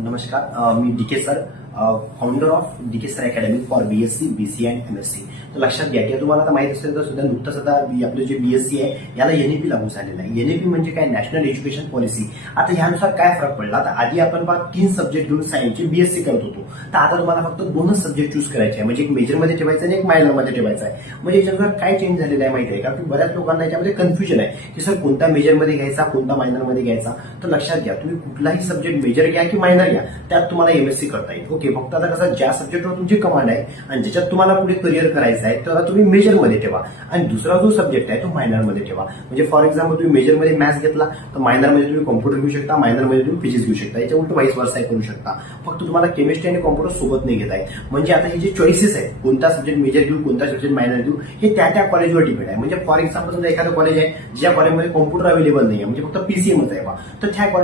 नमस्कार, मी DK sir, founder of DK sir academy for BSc, BC and MSc. तर लक्षात घ्या की तुम्हाला आता माहित असेल तर सुद्धा नुकतंच आता आपलं जे बीएससी आहे याला एनईपी लागू झालेला आहे. एनईपी म्हणजे काय, नॅशनल एज्युकेशन पॉलिसी. आता ह्यानुसार काय फरक पडला, आता आधी आपण 3 सब्जेक्ट घेऊन सायन्सचे बीएससी करत होतो, तर आता तुम्हाला फक्त 2च सब्जेक्ट चूज करायचे आहे. म्हणजे एक मेजरमध्ये ठेवायचं आणि एक मायनरमध्ये ठेवायचं आहे. म्हणजे याच्यानुसार काय चेंज झालेलं आहे माहिती आहे का, की बऱ्याच लोकांना याच्यामध्ये कन्फ्युजन आहे की सर कोणता मेजरमध्ये घ्यायचा, कोणता मायनरमध्ये घ्यायचा. तर लक्षात घ्या, तुम्ही कुठलाही सब्जेक्ट मेजर घ्या की मायनर घ्या, त्यात तुम्हाला एमएससी करता येईल. ओके, फक्त आता कसं ज्या सब्जेक्टवर तुमची कमांड आहे आणि ज्याच्यात तुम्हाला पुढे करिअर करायचं आहे तर तुम्ही मेजरमध्ये ठेवा आणि दुसरा जो सब्जेक्ट आहे तो मायनरमध्ये ठेवा. म्हणजे फॉर एक्झाम्पल तुम्ही मेजरमध्ये मॅथ्स घेतला तर मायनरमध्ये तुम्ही कॉम्प्युटर घेऊ शकता, मायनरमध्ये तुम्ही फिजिक्स घेऊ शकता. याच्या उलट वाईस वर्सा करू शकता. फक्त तुम्हाला केमिस्ट्री आणि कॉम्प्युटर सोबत नाही घेता आहे. म्हणजे आता हे जे चॉईसेस आहेत, कोणता सब्जेक्ट मेजर घेऊ, कोणता सब्जेक्ट मायनर घेऊ, हे त्या कॉलेजवर डिपेंड आहे. म्हणजे फॉर एक्झाम्पल समजा एखादं कॉलेज आहे ज्या कॉलेजमध्ये कॉम्प्युटर अवेलेबल नाही आहे, म्हणजे फक्त पीसीएमच आहे, तर त्या कॉलेज